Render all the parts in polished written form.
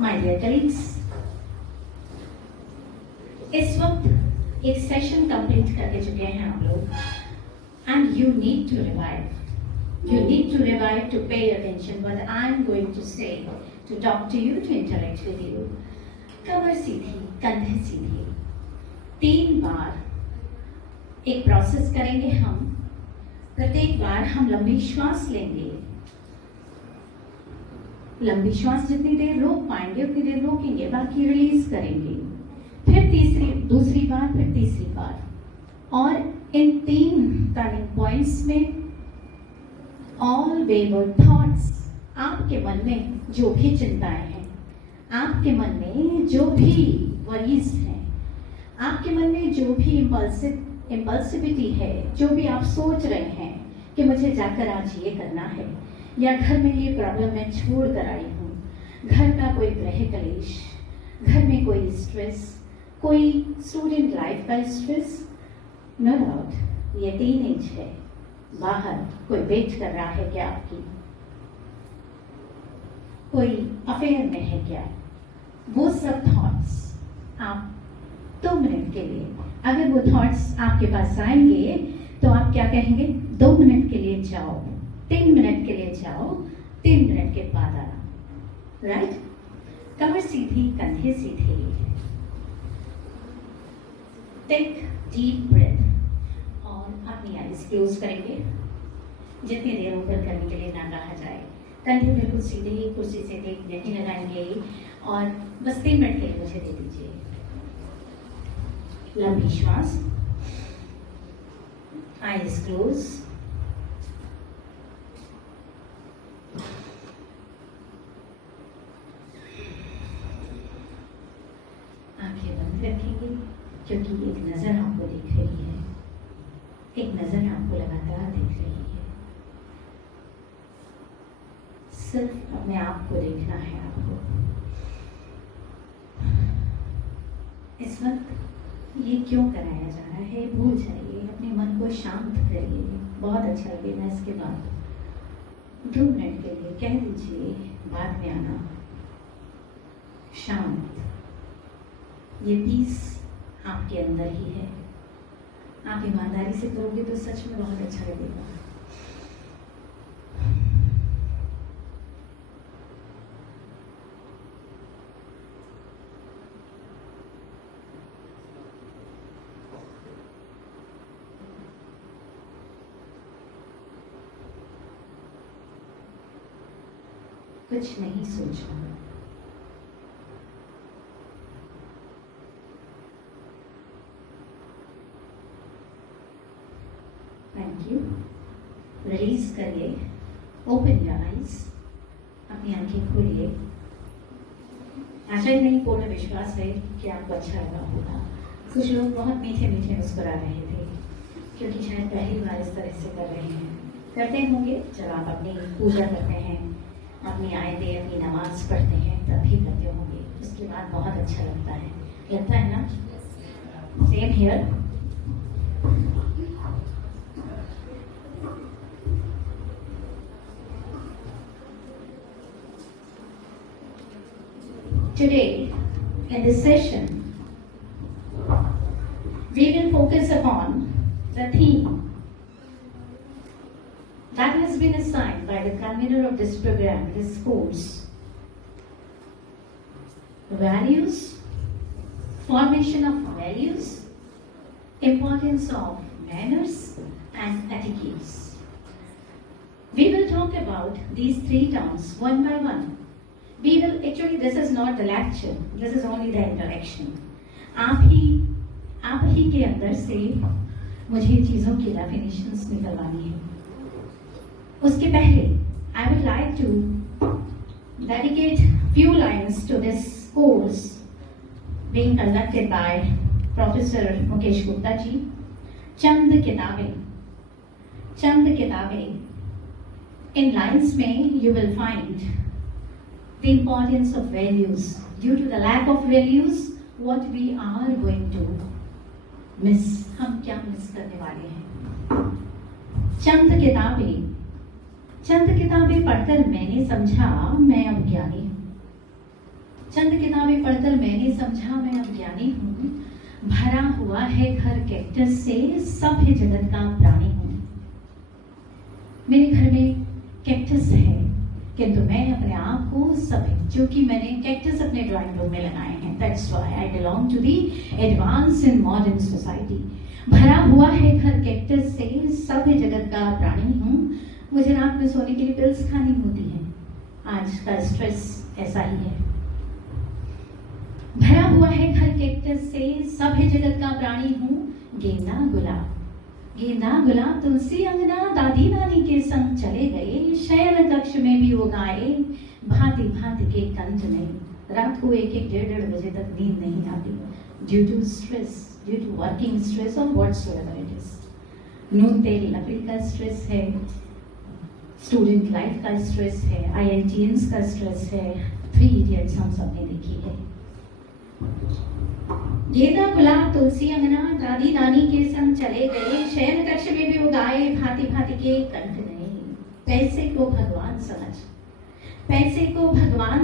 My dear colleagues, इस वक्त एक सेशन कंप्लीट करके चुके हैं आप लोग and you need to revive. You need to revive, to pay attention what I'm going to say, to talk to you, to interact with you. कमर सीधी, कंधे सीधी. 3 बार एक प्रोसेस करेंगे हम. प्रत्येक बार हम लंबी श्वास लेंगे. लंबी श्वास जितनी देर रोक पाएंगे उतनी देर रोकेंगे, बाकी रिलीज करेंगे. फिर दूसरी बार, फिर तीसरी बार. और इन 3 टर्निंग पॉइंट्स में ऑल वेवर्ड थॉट्स, आपके मन में जो भी चिंताएं हैं, आपके मन में जो भी वरीज हैं, आपके मन में जो भी इम्पल्सिविटी है, जो भी आप सोच रहे हैं कि मुझे जाकर आज ये करना है, या घर में ये प्रॉब्लम मैं छोड़ कर आई हूँ, घर का कोई ग्रह कलेश, घर में कोई स्ट्रेस, कोई स्टूडेंट लाइफ का स्ट्रेस. नो डाउट ये टीनेज है, बाहर कोई वेट कर रहा है क्या आपकी, कोई अफेयर में है क्या, वो सब थॉट्स आप 2 मिनट के लिए, अगर वो थॉट्स आपके पास आएंगे तो आप क्या कहेंगे, 2 मिनट के लिए जाओ, 3 मिनट के लिए जाओ, 3 मिनट के बाद आना. राइट? कमर सीधी, कंधे सीधे. टेक डीप ब्रेथ और अपनी आईज क्लोज करेंगे जितनी देर ऊपर करने के लिए ना कहा जाए. कंधे बिल्कुल सीधे ही कुर्सी से नहीं लगाएंगे और बस 3 मिनट के लिए मुझे दे दीजिए. लंबी श्वास, आईज क्लोज. आंखें बंद रखेंगे क्योंकि एक नजर आपको दिख रही है, एक नजर आपको लगातार दिख रही है. सिर्फ अपने आप को देखना है आपको. इस वक्त ये क्यों कराया जा रहा है भूल जाइए, अपने मन को शांत करिए. बहुत अच्छा लगेगा इसके बाद. 2 मिनट के लिए कह दीजिए बाद में आना. शांत, ये पीस आपके अंदर ही है. आप ईमानदारी से करोगे तो सच में बहुत अच्छा लगेगा. कुछ नहीं सोचना. Thank you. रिलीज करिए. Open your eyes. अपनी आंखें खोलिए. आशा ही नहीं, पूर्ण विश्वास है कि आपको अच्छा लगा होगा. कुछ लोग बहुत मीठे मीठे मुस्कुरा रहे थे क्योंकि शायद पहली बार इस तरह से कर रहे हैं. करते होंगे जब आप अपनी पूजा करते हैं, अपनी आयतें, अपनी नमाज पढ़ते हैं, तब भी करते होंगे. उसके बाद बहुत अच्छा लगता है ना? Same here. Today, in this session, we will focus upon the theme that has been assigned by the convener of this program, this course. Values, formation of values, importance of manners and etiquettes. We will talk about these 3 terms one by one. This is not the lecture, this is only the interaction. आप ही के अंदर से मुझे चीज़ों की definitions निकलवानी है. उसके पहले I would like to dedicate few lines to this course being conducted by Professor Mukesh Gupta ji. चंद किताबें. In lines में you will find the importance of values. Due to the lack of values, what we are going to miss. हम क्या miss करने वाले हैं? चंद किताबें पढ़कर मैंने समझा मैं अब ज्ञानी हूँ. चंद किताबें पढ़कर मैंने समझा मैं अब ज्ञानी हूँ, भरा हुआ है घर कैक्टस से, सभ्य जगत का प्राणी हूँ। मेरे घर में कैक्टस है, किंतु मैं अपने आप को सभ्य, जो कि मैंने कैक्टस अपने ड्राइंग रूम में लगाए हैं। That's why I belong to the advance in modern society. भरा हुआ है घर कैक्टस से, सभ्य जगत का प्राणी हूँ। मुझे रात में सोने के लिए पिल्स खानी होती है, आज का स्ट्रेस ऐसा ही है। भरा हुआ है घर कैक्टस से, सभ्य जगत का प्राणी हूँ। गेंदा गुलाब तुलसी अंगना, दादी नानी के संग चले गए, शयन कक्ष में भी वो गाए, भांति भांति के कंठ में। रात को 1-1, 1:30 बजे तक नींद नहीं आती, due to stress, due to working stress और व्हाटसोएवर इट इज। नून तेल लकड़ी का स्ट्रेस है, स्टूडेंट लाइफ का स्ट्रेस है, IITians का स्ट्रेस है, 3 इडियट्स हम सब ने देखी है। गेंदा गुलाब तुलसी अंगना, दादी नानी के संग चले गए, शयन कक्ष में भी वो गाए, भांति भांति के कंठ नहीं। पैसे को भगवान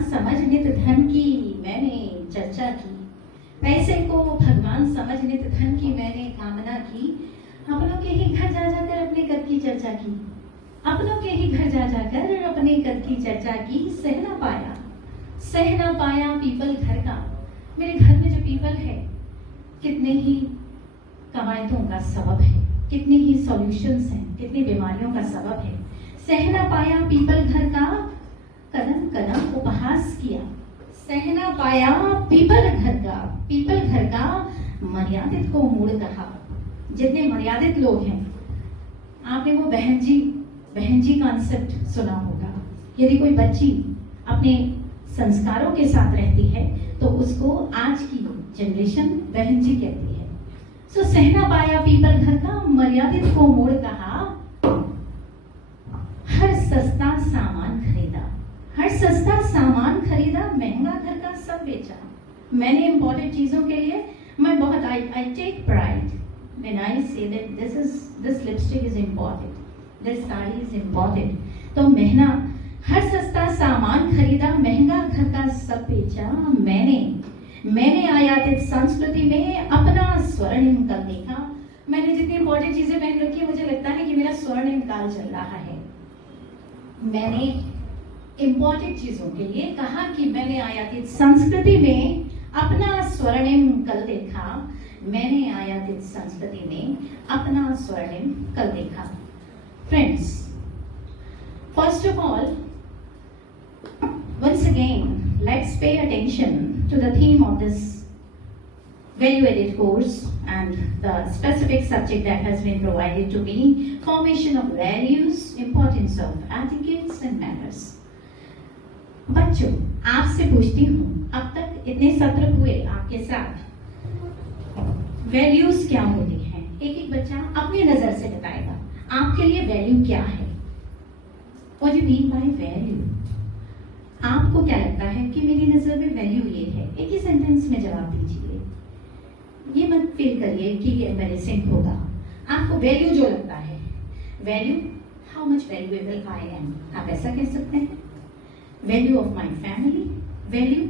समझ नित धन की मैंने चर्चा की, पैसे को भगवान समझ नित धन की मैंने कामना की। अपनों के ही घर जा जाकर अपने कद की चर्चा की, अपनों के ही घर जा जाकर अपने कद की चर्चा की। सहना पाया पीपल घर का, मेरे घर में जो पीपल है कितने ही कवायतों का सबब है, कितने ही सॉल्यूशंस हैं, कितनी बीमारियों का सबब है। सहना पाया पीपल घर का, कदम कदम उपहास किया। सहना पाया पीपल घर का, मर्यादित को मूड कहा। जितने मर्यादित लोग हैं, आपने वो बहन जी कॉन्सेप्ट सुना होगा। यदि कोई बच्ची अपने संस्कारों के साथ रहती है तो उसको आज की जनरेशन बहन जी कहती है। सो सहना पाया पीपल घर का, मर्यादित को मोड़ कहा। हर सस्ता सामान खरीदा, महंगा घर का सब बेचा। मैंने इंपॉर्टेंट चीजों के लिए मैं बहुत I take pride when I say that this lipstick is important, this sari is important. तो हर सस्ता सामान खरीदा, महंगा घर का सब बेचा। मैंने आयातित संस्कृति में अपना स्वर्णिम काल देखा। मैंने जितनी इंपॉर्टेंट चीजें पहन रखी है, मुझे लगता है कि मेरा स्वर्णिम काल चल रहा है। मैंने इंपॉर्टेंट चीजों के लिए कहा कि मैंने आयातित संस्कृति में अपना स्वर्णिम कल देखा। मैंने आयातित संस्कृति में अपना स्वर्णिम कल देखा। Friends, first of all, once again, let's pay attention to the theme of this value-added course and the specific subject that has been provided to me, formation of values, importance of etiquettes and manners. बच्चों, आपसे पूछती हूँ, अब तक इतने सत्र हुए आपके साथ, वैल्यूज क्या होती हैं? एक बच्चा अपनी नजर से बताएगा, आपके लिए वैल्यू क्या है? What do you mean by value? आपको क्या लगता है कि मेरी नजर में वैल्यू ये है? एक ही सेंटेंस में जवाब दीजिए। ये मत फील करिए कि ये एम्बैरेसिंग होगा। आपको वैल्यू जो लगता है, value, how much valuable I am, आप ऐसा कह सकते हैं। Value of my family, value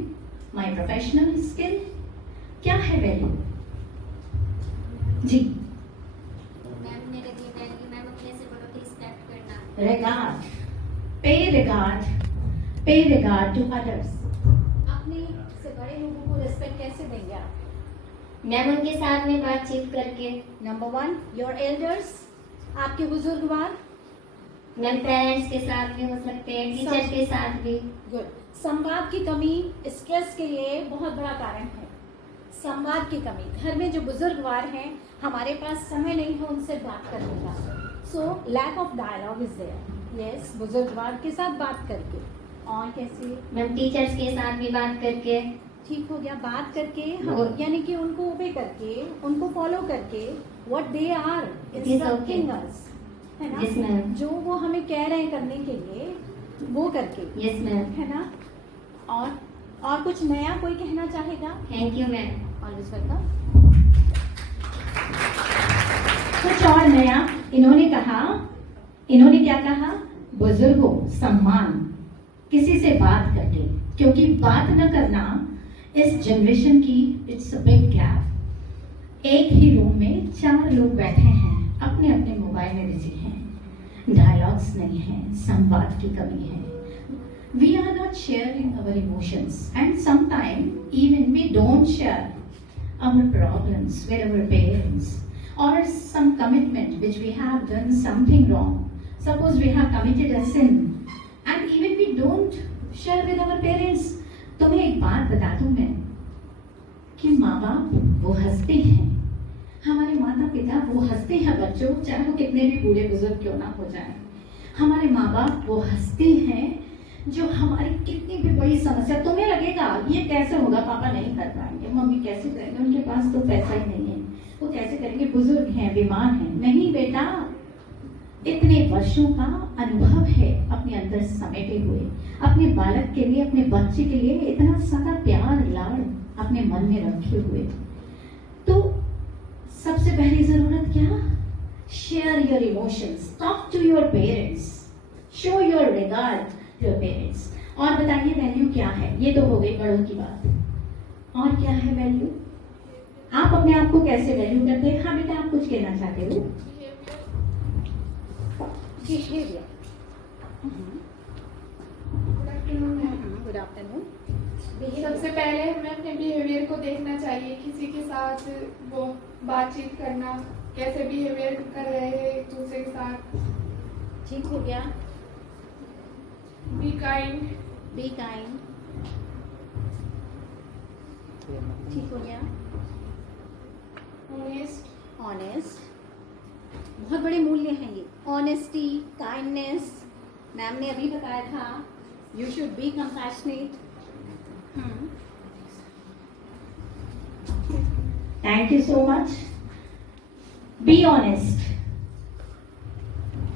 my professional skill, क्या है वैल्यू? जी मैम, मेरे लिए वैल्यू मैम अपने से बड़ों की रिस्पेक्ट करना। regard, pay regard to others. अपने से बड़े लोगों को रिस्पेक्ट कैसे देंगे आप? मैम, उनके साथ में बातचीत करके। नंबर 1, योर एल्डर्स, आपके बुजुर्गवार। मैम, पेरेंट्स के साथ भी हो सकते हैं, टीचर के साथ भी। गुड। संवाद की कमी स्ट्रेस के लिए बहुत बड़ा कारण है। संवाद की कमी, घर में जो बुजुर्गवार हैं, हमारे पास समय नहीं है उनसे बात करने का। So lack of dialogue is there. Yes, बुजुर्गवार के साथ बात करके। और कैसे? मैम, टीचर्स के साथ भी बात करके। ठीक हो गया, बात करके, यानी कि उनको ओबे करके, उनको फॉलो करके, व्हाट दे आर इंस्ट्रक्टिंग अस, है ना? Yes ma'am. जो वो हमें कह रहे हैं करने के लिए, वो करके। Yes ma'am. है ना? और कुछ नया कोई कहना चाहेगा? Thank you ma'am. Always welcome. कुछ और नया इन्होंने क्या कहा? बुजुर्गों, सम्मान, किसी से बात करके, क्योंकि बात न करना इस जनरेशन की इट्स अ बिग गैप। एक ही रूम में 4 लोग बैठे हैं, अपने अपने मोबाइल में बिजी हैं, डायलॉग्स नहीं हैं, संवाद की कमी है। We are not sharing our emotions, and sometimes even we don't share our problems with our parents or some commitment which we have done something wrong. Suppose we have committed a sin and even we don't share with our parents. तुम्हें एक बात बता दूं मैं कि माँ बाप वो हंसते हैं, हमारे माता पिता वो हंसते हैं बच्चों, चाहे वो कितने भी बूढ़े बुजुर्ग क्यों ना हो जाएं। हमारे माँ बाप वो हंसते हैं जो हमारी कितनी भी बड़ी समस्या, तुम्हें लगेगा ये कैसे होगा, पापा नहीं कर पाएंगे, मम्मी कैसे करेंगे, उनके पास तो पैसा ही नहीं है, वो कैसे करेंगे, बुजुर्ग हैं, बीमार हैं। नहीं बेटा, इतने वर्षों का अनुभव है अपने अंदर समेटे हुए, अपने बालक के लिए, अपने बच्चे के लिए इतना सारा प्यार लाड़ अपने मन में रखे हुए। तो सबसे पहली जरूरत क्या? Share your emotions, talk to your parents, show your regard your parents. और बताइए वैल्यू क्या है? ये तो हो गई बड़ों की बात। और क्या है वैल्यू? आप अपने आप को कैसे वैल्यू करते हैं? हाँ बेटा, आप कुछ कहना चाहते हो? बिहेवियर। Good afternoon. सबसे पहले हमें अपने बिहेवियर को देखना चाहिए, किसी के साथ वो बातचीत करना, कैसे बिहेवियर कर रहे हैं एक दूसरे के साथ। ठीक हो गया। Be kind. Be kind. ठीक हो गया। ऑनेस्ट। ऑनेस्ट। बहुत बड़े मूल्य हैं ये, ऑनेस्टी, काइंडनेस। मैम ने अभी बताया था you should be compassionate. Thank you so much. Be honest,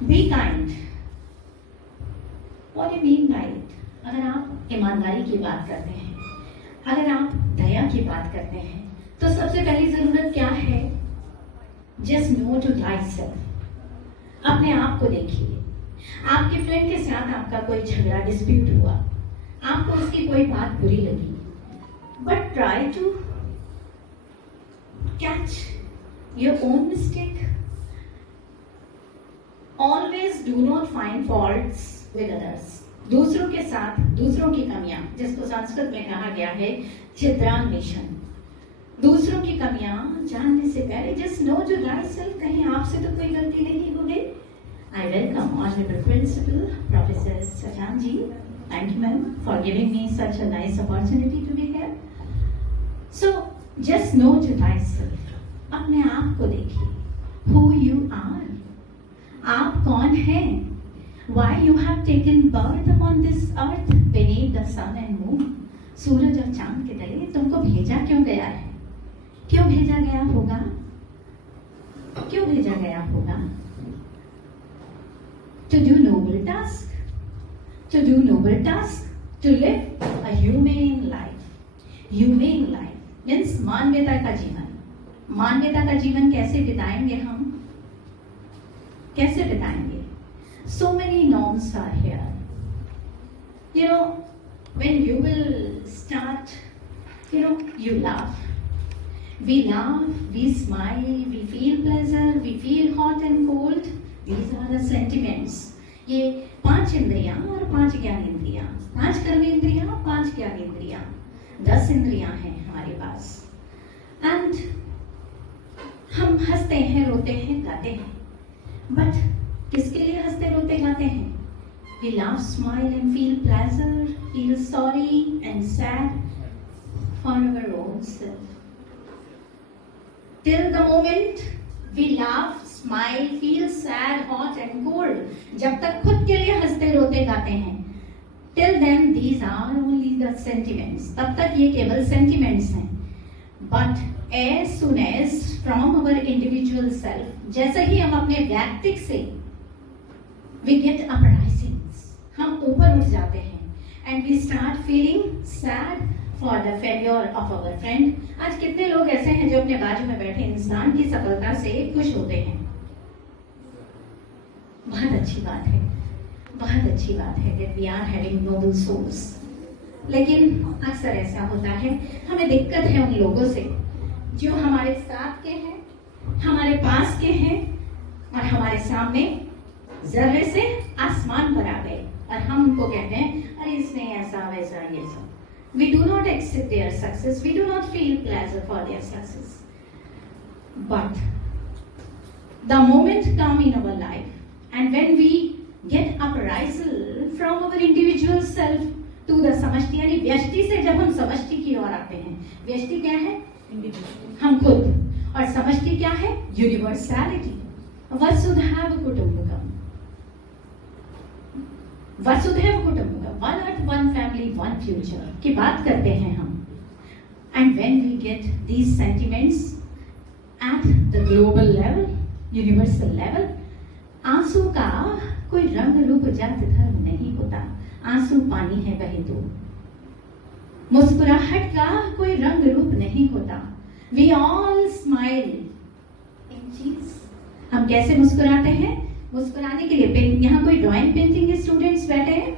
be kind. What do you mean by it? अगर आप ईमानदारी की बात करते हैं, अगर आप दया की बात करते हैं, तो सबसे पहली जरूरत क्या है? Just know to thyself। अपने आप को देखिए। आपके फ्रेंड के साथ आपका कोई झगड़ा, डिस्प्यूट हुआ, आपको उसकी कोई बात बुरी लगी, but try to catch your own mistake. Always do not find faults with others. दूसरों के साथ दूसरों की कमियां, जिसको संस्कृत में कहा गया है चित्रान्वेषण, दूसरों की कमियां जानने से पहले जस्ट नो टू thyself। कहीं आपसे तो कोई गलती नहीं हो गई। I welcome Honorable Principal Professor Sajjan ji. Thank you, ma'am, for giving me such a nice opportunity to be here. So, just know to thyself. अपने आप को देखिए। Who you are. आप कौन हैं? Why you have taken birth upon this earth beneath the sun and moon. सूरज और चांद के तले तुमको भेजा क्यों गया है? क्यों भेजा गया होगा? क्यों भेजा गया होगा? To do noble task, to do noble task, to live a humane life. Humane life means मानवता का जीवन। मानवता का जीवन कैसे बिताएंगे हम? कैसे बिताएंगे? So many norms are here. You know, when you will start, you laugh. We laugh, we smile, we feel pleasure, we feel hot and cold. These are the sentiments. ये 5 इंद्रियां और 5 ज्ञानेंद्रियां, 5 कर्मेंद्रियां, 5 ज्ञानेंद्रियां, 10 इंद्रियां हैं हमारे पास। एंड हम हंसते हैं, रोते हैं, गाते हैं, बट किसके लिए हंसते, रोते, गाते हैं? We laugh, smile and feel pleasure, feel sorry and sad for our own self. Till the moment we laugh, smile, feel sad, hot and cold, जब तक खुद के लिए हंसते, रोते, गाते हैं, till then these are only the sentiments. तब तक ये केवल sentiments हैं. But as soon as from our individual self, जैसे ही हम अपने व्यक्तिक से we get uprisings, हम ऊपर उठ जाते हैं, and we start feeling sad for the failure of our friend. आज कितने लोग ऐसे हैं जो अपने बाजू में बैठे इंसान की सफलता से खुश होते हैं? बहुत अच्छी बात है, बहुत अच्छी बात है that we are having noble souls. लेकिन अक्सर ऐसा होता है, हमें दिक्कत है उन लोगों से जो हमारे साथ के हैं, हमारे पास के हैं और हमारे सामने जर्रे से आसमान पर आ गए और हम उनको कहते हैं अरे इसने ऐसा वैसा ये सब. We do not accept their success. We do not feel pleasure for their success. But the moment come in our life, and when we get uprisal from our individual self to the समष्टि, यानी व्यष्टि से जब हम समष्टि की ओर आते हैं, व्यष्टि क्या है? हम खुद, और समष्टि क्या है? यूनिवर्सैलिटी. वसुधैव कुटुंबकम. वसुधैव कुटुंबकम, one earth, one family, one future की बात करते हैं हम. And when we get these sentiments at the global level, universal level, आंसू का कोई रंग रूप जात धर्म नहीं होता. आंसू पानी है बहे तो. मुस्कुराहट का कोई रंग रूप नहीं होता. वी ऑल स्माइल इन चीज. हम कैसे मुस्कुराते हैं? मुस्कुराने के लिए यहाँ कोई ड्राइंग पेंटिंग के स्टूडेंट्स बैठे हैं?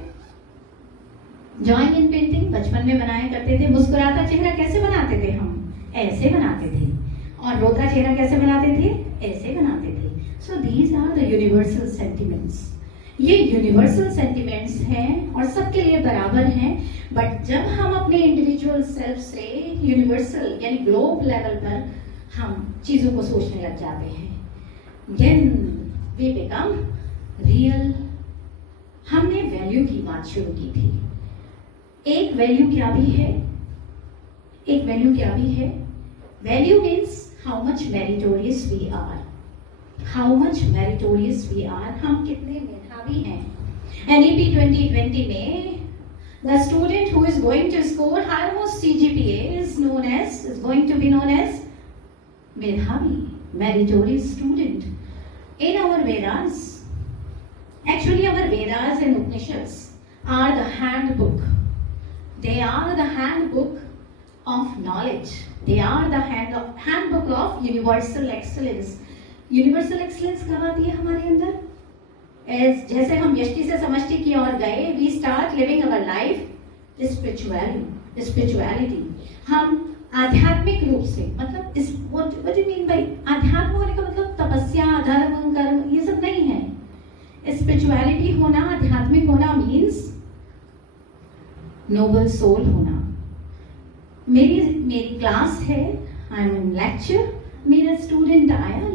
ड्राइंग एंड पेंटिंग बचपन में बनाया करते थे. मुस्कुराता चेहरा कैसे बनाते थे हम? ऐसे बनाते थे. और रोता चेहरा कैसे बनाते थे? ऐसे बनाते थे. So these are the universal sentiments. ये यूनिवर्सल सेंटिमेंट्स हैं और सबके लिए बराबर हैं. बट जब हम अपने इंडिविजुअल सेल्फ से यूनिवर्सल यानी ग्लोब लेवल पर हम चीजों को सोचने लग जाते हैं, देन वी बिकम रियल. हमने वैल्यू की बात शुरू की थी. एक वैल्यू क्या भी है? एक वैल्यू क्या भी है? Value means how much meritorious we are. How much meritorious we are. हम कितने मेधावी हैं. NEP 2020 में the student who is going to score highest CGPA is going to be known as मेधावी, meritorious student. In our Vedas, actually our Vedas and Upanishads are the handbook. They are the handbook of knowledge. They are the handbook of universal excellence. Universal excellence कब आती है हमारे अंदर? जैसे हम व्यष्टि से समष्टि की ओर गए, we start living our life spirituality. हम आध्यात्मिक रूप से, मतलब इस व्हाट डू मीन बाय आध्यात्म होने का मतलब तपस्या, धर्म, कर्म ये सब नहीं है. स्पिरिचुअलिटी होना, आध्यात्मिक होना मीन्स नोबल सोल होना. मेरी क्लास है, आई एम इन लेक्चर. मेरा स्टूडेंट आया,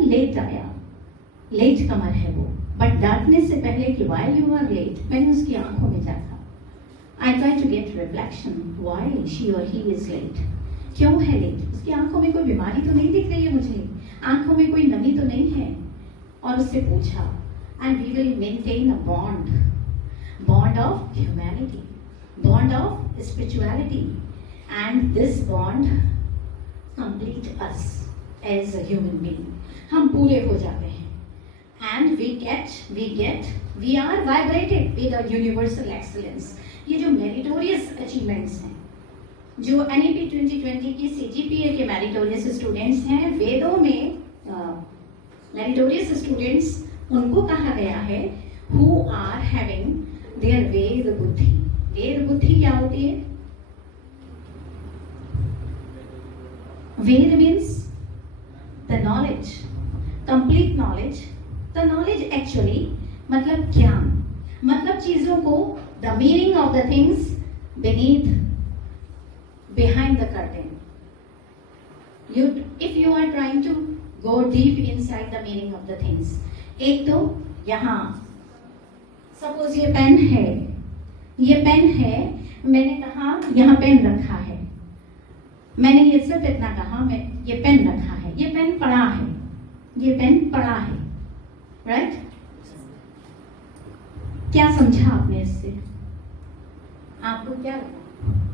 लेट कमर है वो, बट डांटने से पहले कि व्हाई यू आर लेट, मैंने उसकी आंखों में देखा. I try to get reflection why she और ही इज लेट. क्यों है लेट? उसकी आंखों में कोई बीमारी तो नहीं दिख रही है मुझे, आंखों में कोई नमी तो नहीं है. और उससे पूछा, and we will maintain a bond of humanity, bond of spirituality, and this bond complete us as a human being. हम पूरे हो जाते हैं. And we are vibrated with a universal excellence. ये जो मेरिटोरियस अचीवमेंट्स हैं, जो NEP 2020 की CGPA के मेरिटोरियस स्टूडेंट्स हैं, वेदों में मेरिटोरियस स्टूडेंट्स उनको कहा गया है हु आर हैविंग देयर वेद बुद्धि. वेद बुद्धि क्या होती है? वेद means the knowledge, complete knowledge. The knowledge actually मतलब ज्ञान, मतलब चीजों को, the meaning of the things behind the curtain. If you are trying to go deep inside the meaning of the things. एक तो यहाँ suppose ये पेन है, मैंने कहा यहाँ पेन रखा है, मैंने ये सिर्फ इतना कहा, मैं ये पेन रखा है, ये पेन पड़ा है, राइट? क्या समझा आपने इससे? आपको क्या लगा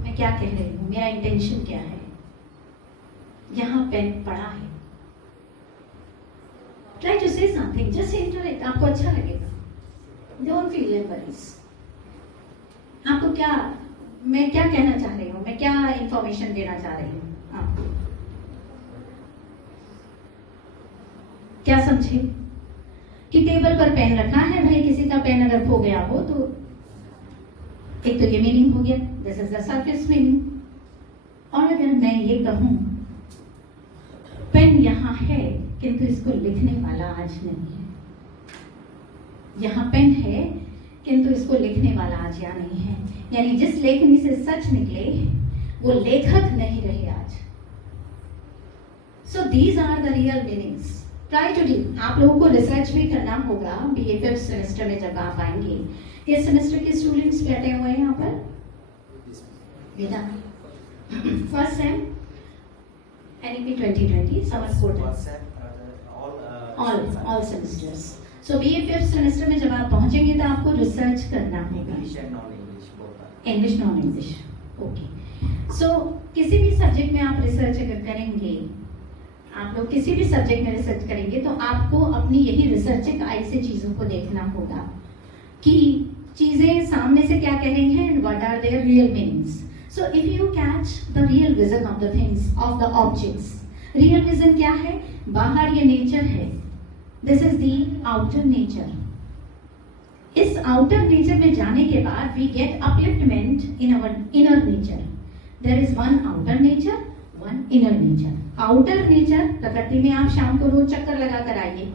मैं क्या कह रही हूँ? मेरा इंटेंशन क्या है? यहाँ पेन पड़ा है. Try to say something, just interact. आपको अच्छा लगेगा. Don't feel embarrassed. आपको क्या, मैं क्या कहना चाह रही हूँ, मैं क्या इंफॉर्मेशन देना चाह रही हूँ आपको? क्या समझे? कि टेबल पर पेन रखा है, भाई किसी का पेन अगर खो गया हो तो एक तो ये मीनिंग हो गया, this is the surface meaning. और अगर मैं ये कहूं पेन यहाँ है किंतु इसको लिखने वाला आज नहीं है, यहाँ पेन है किंतु इसको लिखने वाला आज यहाँ नहीं है, यानी जिस लेखनी से सच निकले वो लेखक नहीं रहे आज। So these are the real meanings. Try to डी, आप लोगों को रिसर्च भी करना होगा बीए 5th सेमेस्टर में जब आप आएंगे। किस सेमेस्टर के स्टूडेंट्स बैठे हुए हैं यहाँ पर? बेटा first sem NEP 2020 summer course all semesters. So BA 5th semester में जब आप पहुंचेंगे तो आपको रिसर्च करना होगा, English non English. Okay, so किसी भी सब्जेक्ट में आप रिसर्च अगर करेंगे, आप लोग किसी भी सब्जेक्ट में रिसर्च करेंगे तो आपको अपनी यही रिसर्चिंग आई से चीजों को देखना होगा कि चीजें सामने से क्या कह रही हैं, what are their real meanings. So if you catch the real vision of the things, of the objects, real vision क्या है? बाहर ये नेचर है, this is the outer nature. इस आउटर नेचर में जाने के बाद we get upliftment in our inner nature. There is one outer nature, one inner nature. Outer nature, प्रकृति में आप शाम को रोज चक्कर लगा कर आइए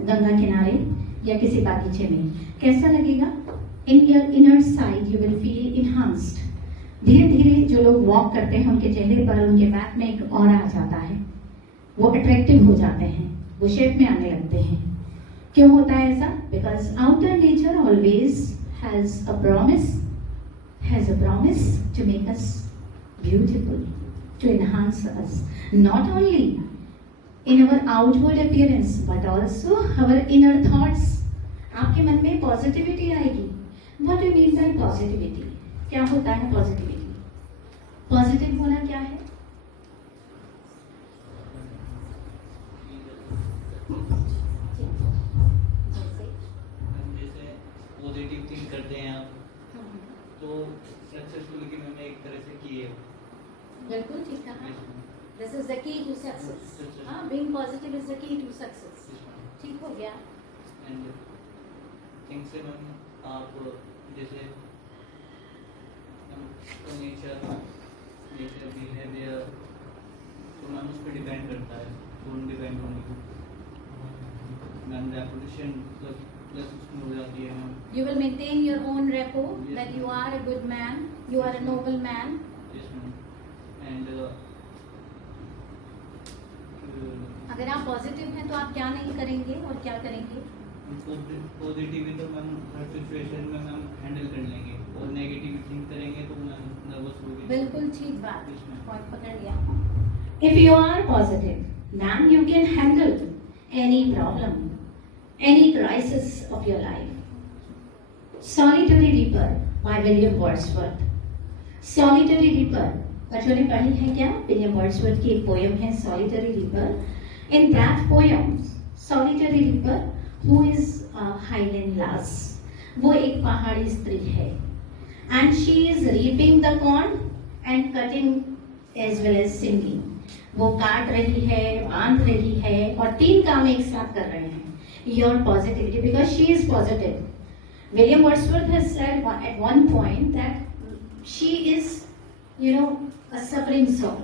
गंगा किनारे या किसी बागीचे में, कैसा लगेगा? In your inner side you will feel enhanced. धीरे धीरे जो लोग वॉक करते हैं उनके चेहरे पर, उनके बैक में एक ऑरा आ जाता है, वो अट्रैक्टिव हो जाते हैं, वो शेप में आने लगते हैं। क्यों होता है ऐसा? Because outer nature always has a promise to make us beautiful, to enhance us, not only in our outward appearance but also our inner thoughts. आपके मन में पॉजिटिविटी आएगी। What do you mean by positivity? क्या होता है positivity? Positive होना क्या है? जैसे पॉजिटिव थिंक करते हैं आप तो सक्सेसफुल की मैंने एक तरह से की है। बिल्कुल ठीक कहा। This is the key to success. हाँ, being positive is the key to success. ठीक हो गया। एंड थिंक से मैम आप जैसे नेचर बिहेवियर तो मैम उस पर डिपेंड करता है, कौन डिपेंड होने की मैम रेपुटेशन प्लस उसमें हो जाती है ma'am. You will maintain your own rapport that you are a good man, you are a noble man. Yes ma'am. And अगर आप पॉजिटिव हैं तो आप क्या नहीं करेंगे और क्या करेंगे? पॉजिटिव तो मैम हर सिचुएशन में मैम हैंडल कर लेंगे, और नेगेटिव थिंक करेंगे तो मैम नर्वस होगी। बिल्कुल ठीक बात, इसमें पॉइंट पकड़ लिया। If you are positive, then you can handle any problem, any crisis of your life. Solitary Reaper by William Wordsworth. Solitary Reaper, बच्चों ने पढ़ी है क्या? विलियम वर्ड्सवर्थ की एक पोयम है Solitary Reaper. In that poem Solitary Reaper who is highland lass, वो एक पहाड़ी स्त्री है and she is reaping the corn and cutting as well as singing. वो काट रही है, बांध रही है और 3 काम एक साथ कर रहे हैं। Your positivity, because she is positive. William Wordsworth has said at one point that she is a suffering soul.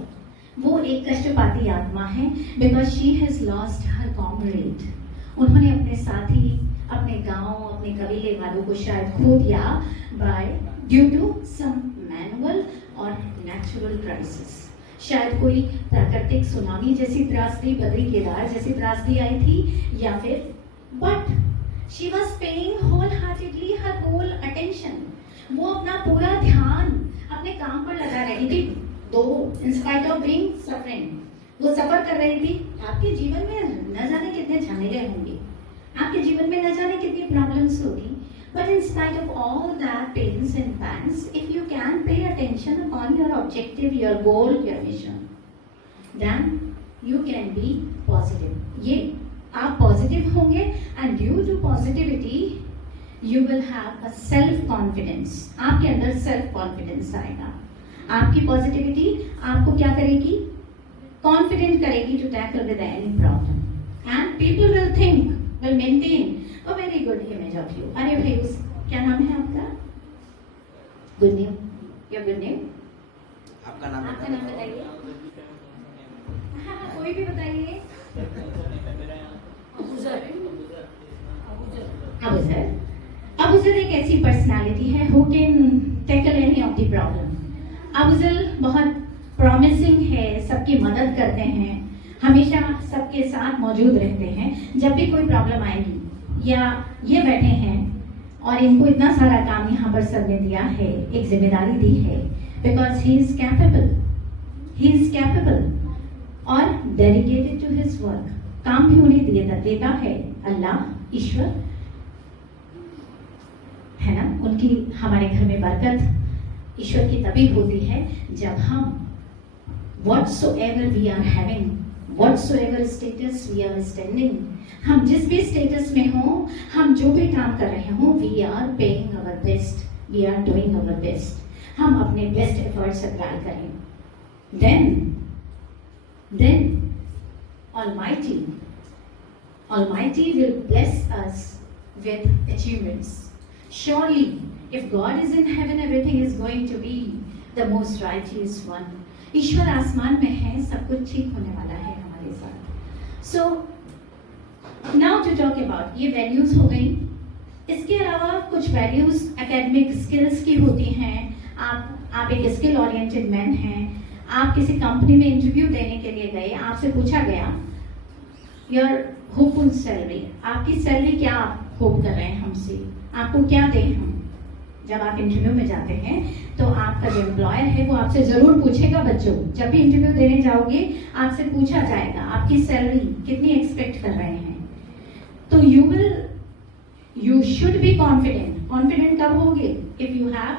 वो एक कष्टपाती आत्मा है because she has lost her comrade. उन्होंने अपने साथी, अपने गांव, अपने कबीले वालों को शायद खो दिया by due to some manual or natural crisis. शायद कोई प्राकृतिक सुनामी जैसी त्रासदी, बद्री केदार जैसी त्रासदी आई थी, या फिर but she was paying wholeheartedly her whole attention. वो अपना पूरा ध्यान अपने काम पर लगा रही थी, दो in spite of being suffering, वो सफर कर रही थी। आपके जीवन में न जाने कितने झमेले होंगे, आपके जीवन में न जाने कितनी प्रॉब्लम्स होगी, but in spite of all that pains and pangs, if you can pay attention upon your objective, your goal, your mission, then you can be positive. ये आप पॉजिटिव होंगे and due to positivity you will have a self confidence. आपके अंदर self confidence आएगा। आपकी positivity आपको क्या करेगी? कॉन्फिडेंट करेगी to tackle with any problem and people will think, will maintain a very good image of you. अरे भाई, उस क्या नाम है आपका? Good name, your good name? आपका नाम बताइए। कोई भी बताइए। अबूजर एक ऐसी पर्सनालिटी है who can tackle any of the problem. Abuzar बहुत प्रॉमिसिंग है, सबकी मदद करते हैं, हमेशा सबके साथ मौजूद रहते हैं। जब भी कोई प्रॉब्लम आएगी, या ये बैठे हैं और इनको इतना सारा काम यहाँ पर सर ने दिया है, एक जिम्मेदारी दी है, बिकॉज ही इज कैपेबल और डेडिकेटेड टू हिज वर्क। काम भी उन्हें देता है अल्लाह, ईश्वर है ना। उनकी हमारे घर में बरकत ईश्वर की तभी होती है जब हम whatsoever we are having, whatsoever status we are standing, हम जिस भी स्टेटस में हो, हम जो भी काम कर रहे हो, we are paying our best, we are doing our best, हम अपने बेस्ट एफर्ट्स अप्लाई करें। then Almighty will bless us with achievements. Surely, if God is in heaven, everything is going to be the most righteous one. ईश्वर आसमान में है, सब कुछ ठीक होने वाला है हमारे साथ। So, now to talk about ये वैल्यूज हो गई। इसके अलावा कुछ वैल्यूज एकेडमिक स्किल्स की होती हैं। आप एक स्किल ओरिएंटेड मैन हैं, आप किसी कंपनी में इंटरव्यू देने के लिए गए, आपसे पूछा गया योर होपफुल सैलरी, आपकी सैलरी क्या आप होप कर रहे हैं हमसे, आपको क्या दें हम। जब आप इंटरव्यू में जाते हैं तो आपका जो एम्प्लॉयर है वो आपसे जरूर पूछेगा, बच्चों जब भी इंटरव्यू देने जाओगे आपसे पूछा जाएगा आपकी सैलरी कितनी एक्सपेक्ट कर रहे हैं। तो यू शुड बी कॉन्फिडेंट कब होगे? If you have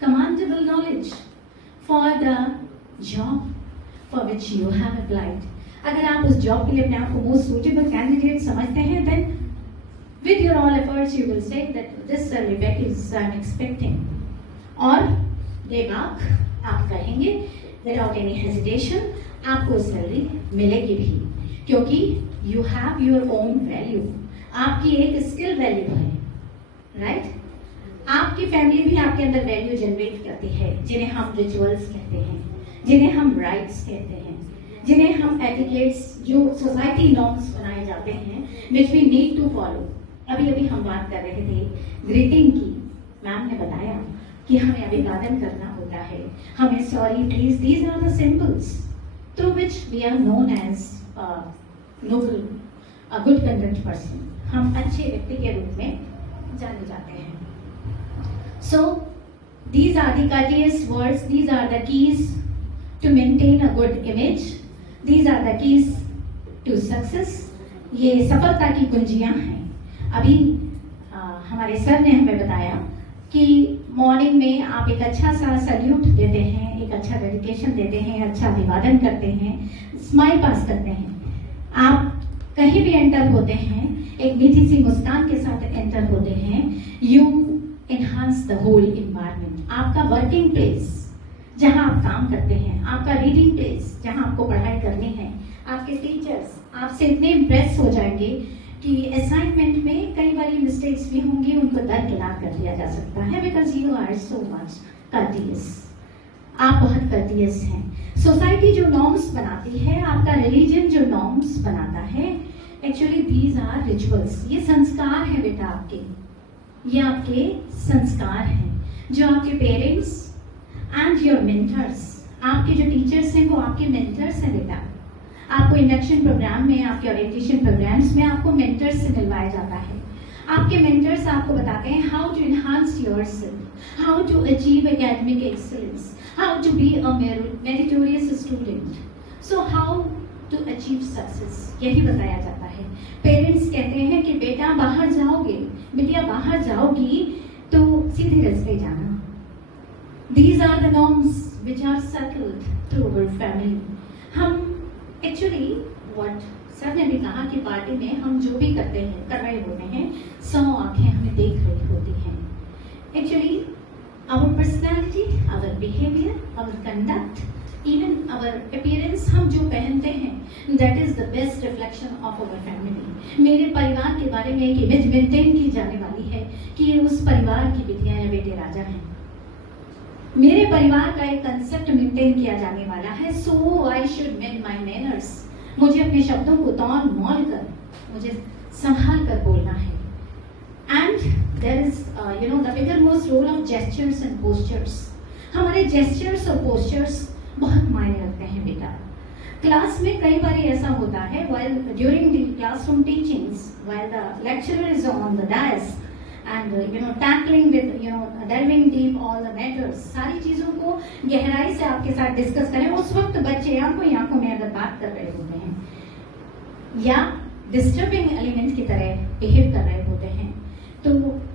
commendable knowledge for the job for which you have applied. अगर आप उस जॉब के लिए अपने आप को मोस्ट सुटेबल कैंडिडेट समझते हैं, then with your all efforts you will say that this salary package I'm expecting, और बेबाक आप कहेंगे without any hesitation आपको सैलरी मिलेगी भी, क्योंकि you have your own value, आपकी एक स्किल वैल्यू है, राइट? आपकी फैमिली भी आपके अंदर वैल्यू जनरेट करती है, जिन्हें हम रिचुअल्स कहते हैं, जिन्हें हम राइट्स कहते हैं, जिन्हें हम एटिकेट्स, जो सोसाइटी नॉर्म्स बनाए जाते हैं which we need to follow। अभी हम बात कर रहे थे ग्रीटिंग की, मैम ने बताया कि हमें अभिवादन करना होता है, हमें sorry please, these are the symbols through which we are known as noble, a good conduct person, हम अच्छे व्यक्ति के रूप में जाने जाते हैं। So these are the courteous words, these are the keys to maintain a good image, these are the keys to success। ये सफलता की कुंजियां हैं। अभी हमारे सर ने हमें बताया कि मॉर्निंग में आप एक अच्छा सा सैल्यूट देते हैं, एक अच्छा डेडिकेशन देते हैं, अच्छा अभिवादन करते हैं, स्माइल पास करते हैं। आप कहीं भी एंटर होते हैं एक मीठी सी मुस्कान के साथ एंटर होते हैं। You enhance the whole environment. आपका वर्किंग प्लेस जहां आप काम करते हैं, आपका रीडिंग प्लेस जहां आपको पढ़ाई करनी है, आपके टीचर्स आपसे इतने इम्प्रेस हो जाएंगे कि असाइनमेंट में कई बार मिस्टेक्स भी होंगी, उनको दरकिनार कर दिया जा सकता है, because you are so much courteous, आप बहुत कर्टियस हैं। सोसाइटी जो नॉर्म्स बनाती है, आपका रिलीजन जो नॉर्म्स बनाता है, एक्चुअली दीज आर रिचुअल्स, ये संस्कार है बेटा आपके, ये आपके संस्कार हैं जो आपके पेरेंट्स एंड योर मेंटर्स, आपके जो टीचर्स हैं वो आपके मेंटर्स हैं बेटा। आपको इंडक्शन प्रोग्राम में, आपके ओरिएंटेशन प्रोग्राम्स में आपको मेंटर्स से मिलवाया जाता है। आपके मेंटर्स आपको बताते हैं how to enhance yourself, how to achieve academic excellence, how to be a meritorious student, so how to achieve success, यही बताया जाता है। पेरेंट्स कहते हैं कि बेटा बाहर जाओगे, बिटिया बाहर जाओगी तो सीधे रास्ते जाना। These are the norms which are settled through our family। हम एक्चुअली व्हाट सर ने भी कहा कि पार्टी में हम जो भी कर रहे होते हैं, 100 आंखें हमें देख रही होती हैं। Actually our personality, our behaviour, our conduct, even our appearance, हम जो पहनते हैं, that is the best reflection of our family. मेरे परिवार के बारे में एक इमेज मेंटेन की जाने वाली है कि ये उस परिवार की बिटियां या बेटे राजा हैं। मेरे परिवार का एक कंसेप्ट मेंटेन किया जाने वाला है, so I should mend my manners. मुझे अपने शब्दों को तौल मौल कर, मुझे संभाल कर बोलना है। And there is the bigger most role of gestures and postures. हमारे जेस्चर्स और पोस्चर्स बहुत मायने रखते हैं बेटा। क्लास में कई बार ऐसा होता है, while during the classroom teachings, while the lecturer is on the dais and tackling with delving deep all the matters, सारी चीजों को गहराई से आपके साथ डिस्कस करें, उस वक्त बच्चे आंखों ही आंखों में अगर बात कर रहे होते हैं या डिस्टर्बिंग एलिमेंट की तरह बिहेव कर रहे होते हैं, तो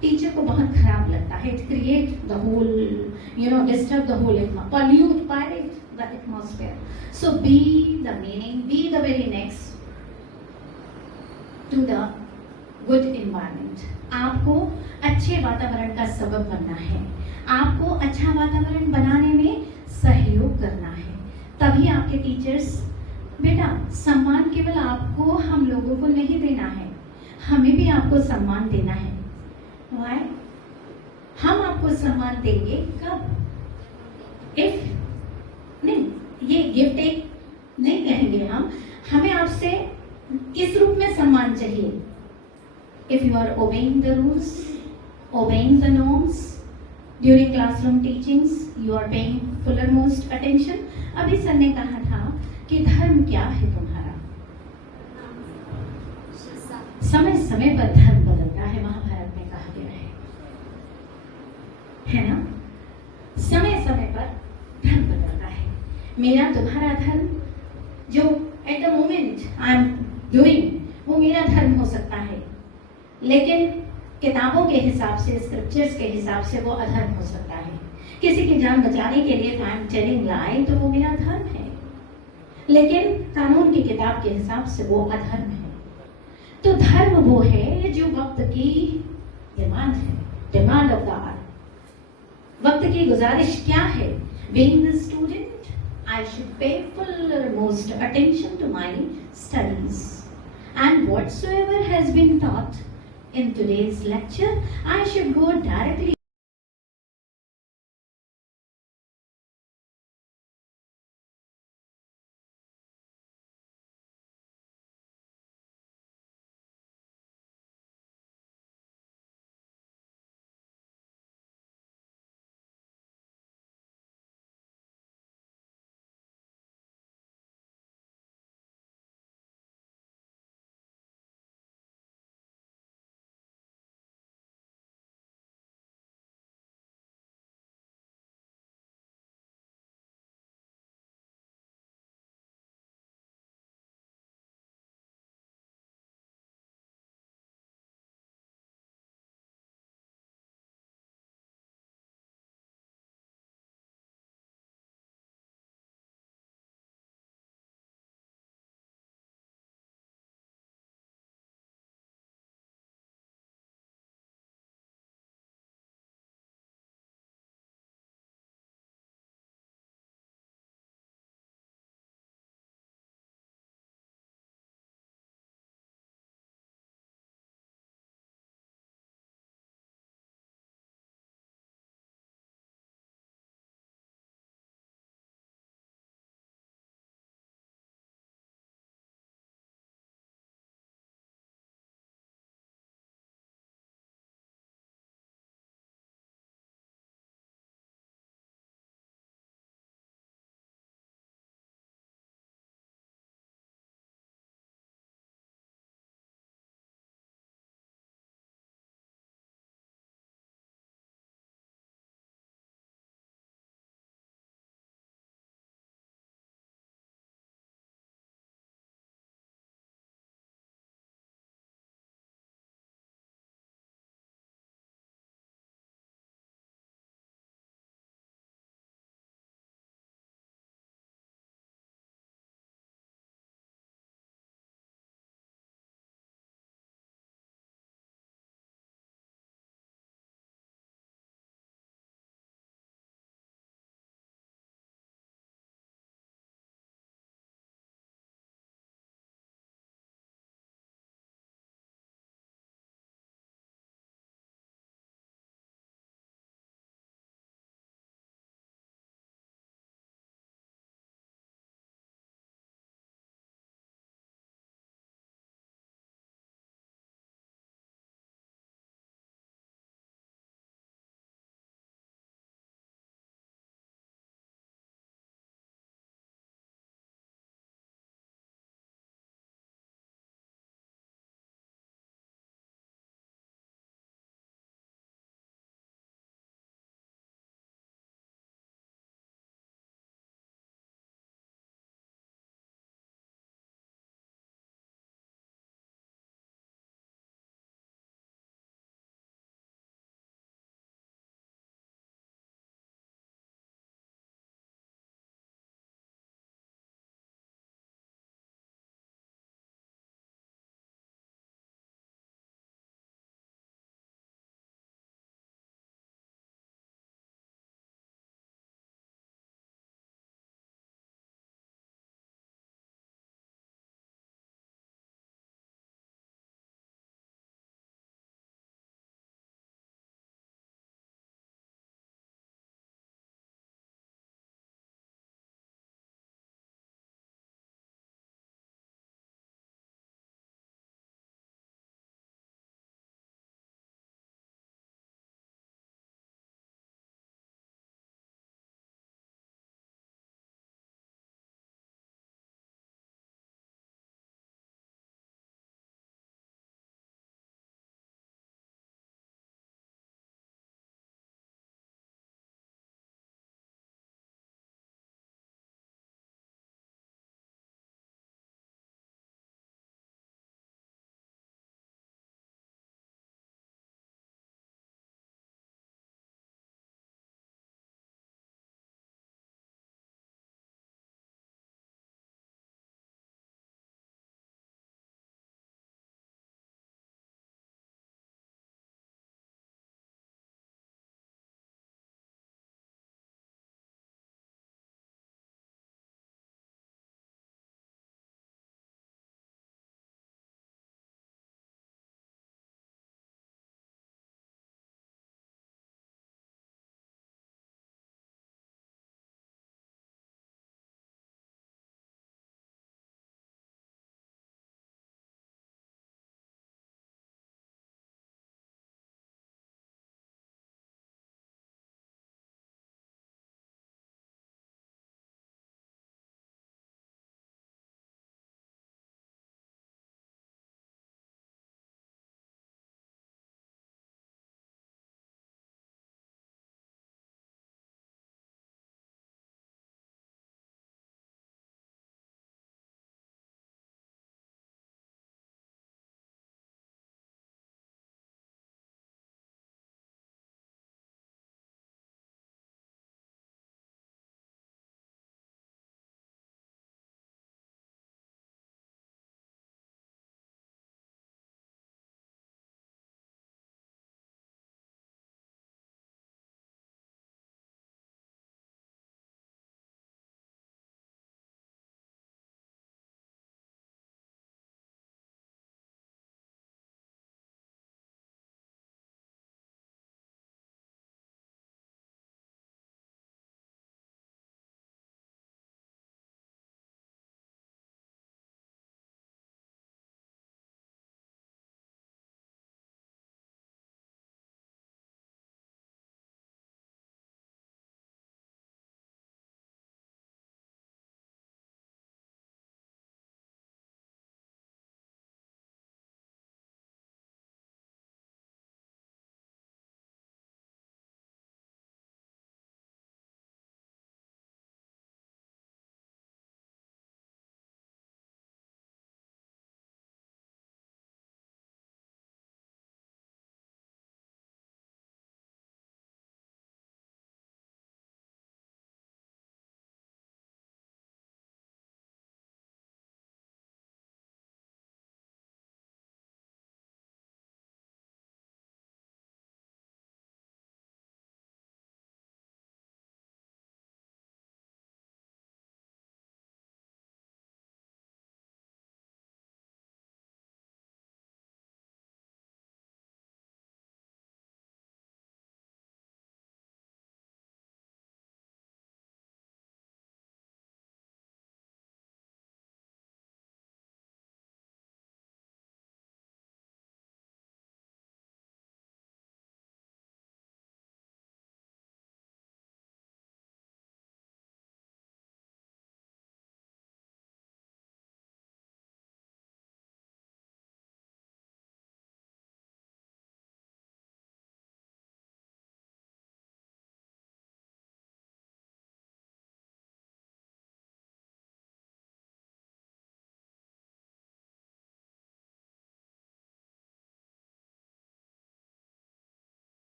टीचर को बहुत खराब लगता है। It create the whole disturb the whole, pollute pirate the atmosphere. So be the meaning, be the very next to the good environment. आपको अच्छे वातावरण का सबब बनना है, आपको अच्छा वातावरण बनाने में सहयोग करना है, तभी आपके टीचर्स। बेटा सम्मान केवल आपको हम लोगों को नहीं देना है, हमें भी आपको सम्मान देना है। Why? हम आपको सम्मान देंगे कब? इफ नहीं, ये गिफ्ट एक नहीं कहेंगे हम, हमें आपसे किस रूप में सम्मान चाहिए? If you are obeying the rules, obeying the norms during classroom teachings, you are paying fuller most attention. अभी सर ने कहा था कि धर्म क्या है तुम्हारा? समय समय पर धर्म बदलता है, महाभारत में कहा गया है ना? समय समय पर धर्म बदलता है। मेरा तुम्हारा धर्म जो at the moment I am doing, वो मेरा धर्म हो सकता है, लेकिन किताबों के हिसाब से, स्क्रिप्चर्स के हिसाब से वो अधर्म हो सकता है। किसी की जान बचाने के लिए आई एम टेलिंग लाई, तो वो मेरा धर्म है, लेकिन कानून की किताब के हिसाब से वो अधर्म है। तो धर्म वो है जो वक्त की डिमांड है, डिमांड ऑफ द आवर। वक्त की गुजारिश क्या है? Being the student, I should pay full most attention to my studies and whatsoever has been taught in today's lecture, I should go directly